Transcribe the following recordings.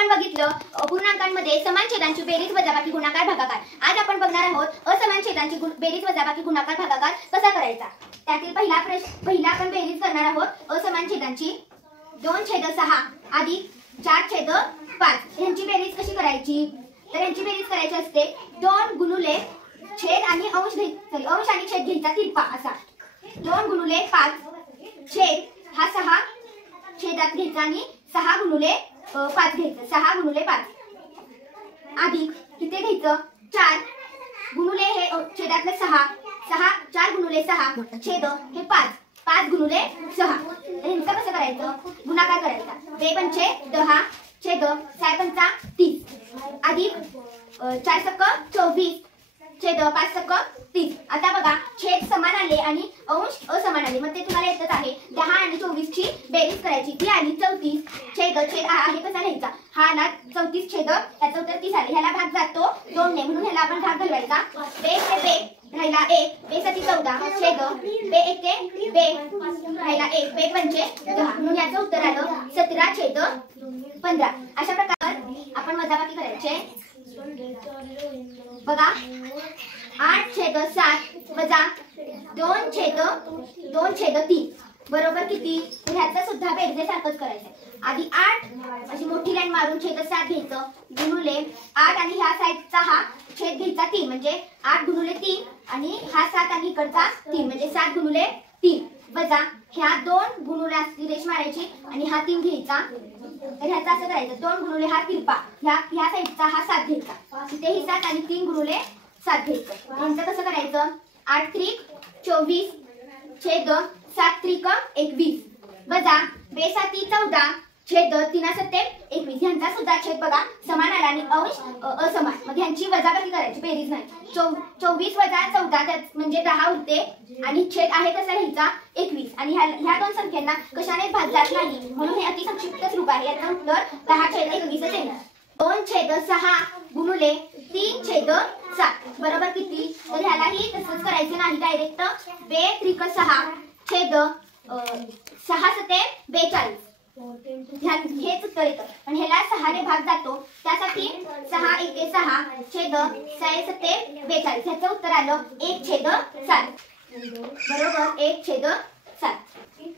आपण बघितलं पूर्णांकांमध्ये समान छेदांची बेरीज वजाबाकी गुणाकार भागाकार। आज आपण बघणार आहोत असमान छेदांची बेरीज वजाबाकी गुणाकार भागाकार कसा करायचा। त्यातील पहिला आपण बेरीज करणार आहोत असमान छेदांची 2/6 अधिक 4/5 यांची बेरीज कशी करायची। तर यांची बेरीज करायची असते 2 गुणुले छेद आणि अंश आणि छेद घ्यायचा तिरपा असा 2 गुणुले 5 छेद हा 6 छेदात घ्यायचा आणि 6 गुणुले 5 घ्यायचं 6 गुणुले 5 अधिक किती घ्यायचं 4 गुणुले हे छेदातले 6 4 गुणुले 6 छेद हे 5 गुणुले 6 यांचं कसं करायचं गुणाकार करायचा 2 पंचे 10 छेद 6 पंचा 30 अधिक 4 सक्क 24 छेद 5 सक्क 30। आता बघा छेद समान आले आणि अंश असमान आले मग ते तुम्हाला येतच आहे 10 आणि 24 ची बेरीज करायची ती आली 34 छेद आहे कसा लिहायचा हा आला 34 छेद त्याचं उत्तर 30 आले। ह्याला भाग जातो 2 ने म्हणून ह्याला आपण भाग घालवायचा 2 ते 2 राहिला 1 2 साठी 14 छेद 2 एके 2 राहिला 1 2 पंचे 10 म्हणून याचं उत्तर आलं 17/15। अशा प्रकारे आपण वजाबाकी करायचे बघा 8/7 वजा 2/3 बरोबर किती ह्याचं सुद्धा बेरजेसारखंच करायचं। आधी 8 अशी मोठी लाईन मारून छेद 7 घ्यायचं गुणुले 8 आणि ह्या साईडचा हा छेद घ्यायचा 3 म्हणजे 8 गुणुले 3 आणि हा 7 आणि इकडचा 3 म्हणजे 7 गुणुले 3 वजा ह्या 2 गुणुले रेष मारायची आणि हा 3 घ्यायचा तर ह्याचं असं करायचं 2 गुणुले हा तिरपा ह्या साईडचा हा 7 घ्यायचा तिथेही 7 आणि 3 गुणुले 7 घ्यायचं। यांचं कसं करायचं 8 त्रिक 24 छेद 7 त्रिक 21 वजा 2 साती 14 छेद 3 सत्ते 21 यांचा सुद्धा छेद बघा समान आला आणि अंश असमान मग यांची वजाबाकी करायची बेरीज नाही 24 वजा 14 म्हणजे 10 उरते आणि छेद आहे कसा लिहायचा 21 आणि ह्या दोन संख्यांना कशाने भाग जात नाही म्हणून हे अति संक्षिप्त रूप आहे। याचं उत्तर 10/21 येणार 2/6 गुणुले 3/7 बरोबर किती तर ह्यालाही तसंच करायचं नाही डायरेक्ट 2 त्रिक 6 छेद 6 सते 42 हेच उत्तर येतं पण ह्याला 6 ने भाग जातो त्यासाठी 6 एके 6 छेद 6 सते 42 ह्याचं उत्तर आलं 1/7 बरोबर 1/7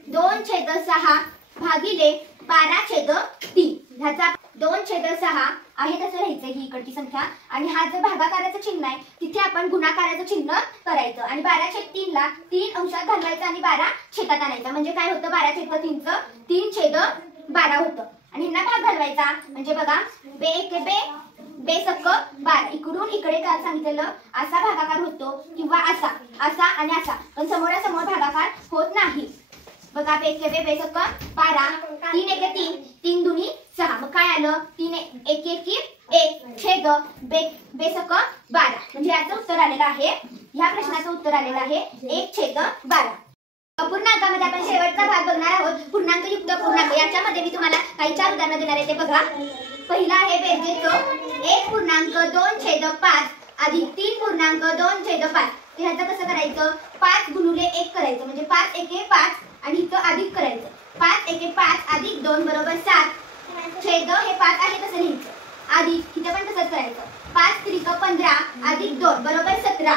2/6 भागिले 12/3 ह्याचा 2/6 आहे तसं लिहायचं ही इकडची संख्या आणि हा जो भागाकाराचं चिन्ह आहे तिथे आपण गुणाकाराचं चिन्ह करायचं आणि 12/3 ला 3 अंशात घालवायचं आणि 12 छेदात आणायचा म्हणजे काय होतं 12/3 चं 3/12 होतं आणि ह्यांना भाग घालवायचा म्हणजे बघा 2 एके 2 सक्क 12 इकडून इकडे काय सांगितलेलं असा भागाकार होतो किंवा असा आणि असा पण समोरासमोर भागाकार होत नाही बघा 2 एके 2 सक्क 12 3 एके 3 3 दुनी 6 मग काय आलं 3 एके 1 छेद 2 सक्क 12 म्हणजे याचं उत्तर आलेलं आहे ह्या प्रश्नाचं उत्तर आलेलं आहे 1/12। पूर्णांकामध्ये आपण शेवटचा भाग बघणार आहोत पूर्णांक युक्त पूर्णांक। याच्यामध्ये मी तुम्हाला काही 4 उदाहरणं देणार आहे ते बघा। पहिला आहे बेरजेचं 1.2/5 अधिक 3.2/5 ह्याचं कसं करायचं 5 गुणुले 1 करायचं म्हणजे 5 एके 5 आणि इथं अधिक करायचं 5 एके 5 अधिक 2 बरोबर 7 छेद हे 5 आहे कसं लिहायचं अधिक इथं पण तसंच करायचं 5 त्रिक 15 अधिक 2 बरोबर 17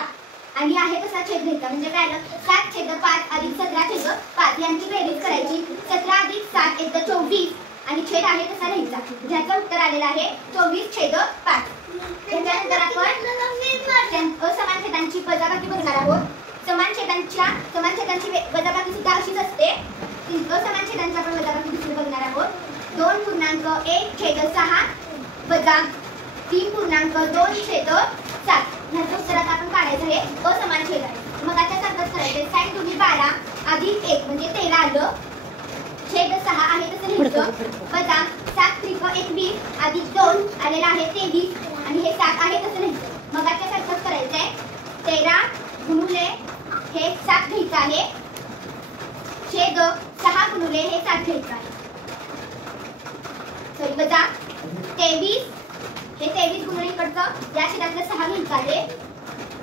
आणि आहे तसा छेद घ्यायचा म्हणजे काय आलं 7/5 अधिक 17/5 यांची बेरीज करायची 17 अधिक 7 एकदा 24 आणि छेद आहे तसा लिहायचा ज्याचं उत्तर आलेलं आहे 24/5। त्याच्यानंतर आपण असमान छेदांची वजाबाकी बघणार आहोत। समान छेदांची वजाबाकी सुद्धा अशीच असते असमान छेदांची आपण वजाबाकी दुसरी बघणार आहोत 2.1/6 वजा 3.2/7 ह्याचं उत्तर आता आपण काढायचं आहे असमान छेद आहे मग आता सारखंच करायचं साईन तुम्ही 12 अधिक 1 म्हणजे 13 आलं छेद 6 आहे तसं लिहायचं वजा 7 त्रिक 21 अधिक 2 आलेला आहे 23 आणि हे 7 आहे तसं लिहायचं मग आता सारखंच करायचं आहे 13 गुणुले हे 7 घ्यायचं आहे छेद 6 गुणुले हे 7 घ्यायचं आहे सॉरी वजा 23 हे 23 गुणुले इकडचं या छेदातलं 6 घ्यायचं आहे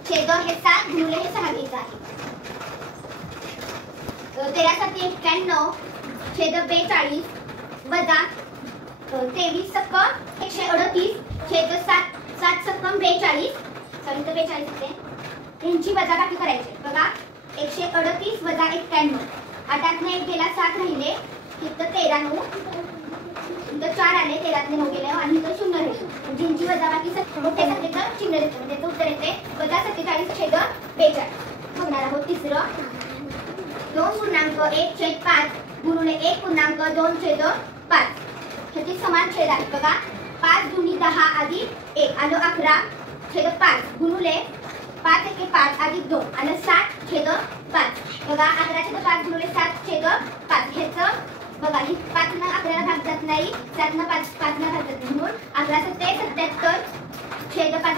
छेद हे 7 गुणुले हे 6 घ्यायचं आहे 13 7 91 छेद 42 वजा 23 सक्कम 138 छेद 7 7 सक्कम 42 सॉरी तर 42 होते. यांची वजाबाकी करायची बघा. 138 वजा 91 8 ने 1 गेला 7 राहिले. इथं 13 9 इथं 4 आले 13 ने 9 गेले आणि इथं 0 राहिले. म्हणजे यांची वजाबाकी मोठ्या संख्येचं चिन्ह देतो. म्हणजे त्याचं उत्तर येते वजा 47 छेद 42. बघणार आहोत तिसरं. 2.1/5 गुणिले 1.2 छेद 5 ह्याची समान छेद आहे बघा. 5 दुनी 10 अधिक 1 आलं 11 छेद 5 गुणिले 5 एके 5 अधिक 2 आलं 7 छेद 5 बघा. 11 छेद 5 गुणिले 7 छेद 5 ह्याचं बघा. ही 5 न 11 ला भाग जात नाही. 7 न 5 ला भाग जात नाही. म्हणून 11 सत्ते 77 छेद 5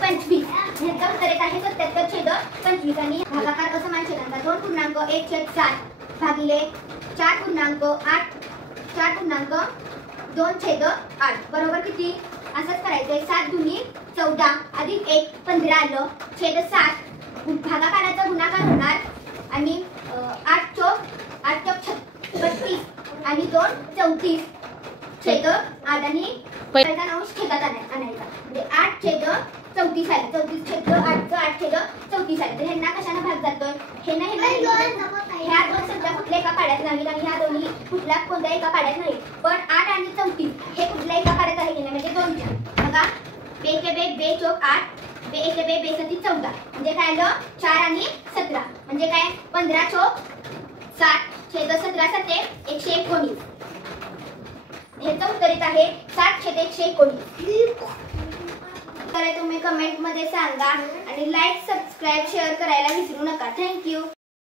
25 ह्याचं उत्तर येत आहे 77 छेद 25. आणि भागाकार असमान छेदांचा 2.1 छेद 7 भागिले 4.8 4.2 छेद 8 बरोबर किती. असंच करायचंय. 7 दुनी 14 अधिक 1 15 आलं छेद 7 भागाकाराचा गुणाकार होणार आणि 8 चौक 32 आणि 2 34 छेद 8 आणि पहिला 9 छेदात आणायचा. म्हणजे 8 छेद 34 आले. 34 छेद 8 छेद 34 आले. तर ह्यांना कशाने भाग जातोय. ह्या दोन संख्या कुठल्या एका पाड्यात नाहीत आणि ह्या दोन्ही कुठल्या कोणत्या एका पाड्यात नाही. पण 8 आणि 34 हे कुठल्या एका पाड्यात आहे की नाही म्हणजे 2 बघा. 2 के 2 2 चौक 8 2 एके 2 2 सती 14 म्हणजे काय आलं 4 आणि 17 म्हणजे काय 15 चौक 60 छेद 17 सते 119. ह्याचं उत्तर येत आहे 60 छेद 119. तर तुम्ही कमेंट मध्ये सांगा आणि लाईक सबस्क्राईब शेअर करायला विसरू नका. थँक्यू.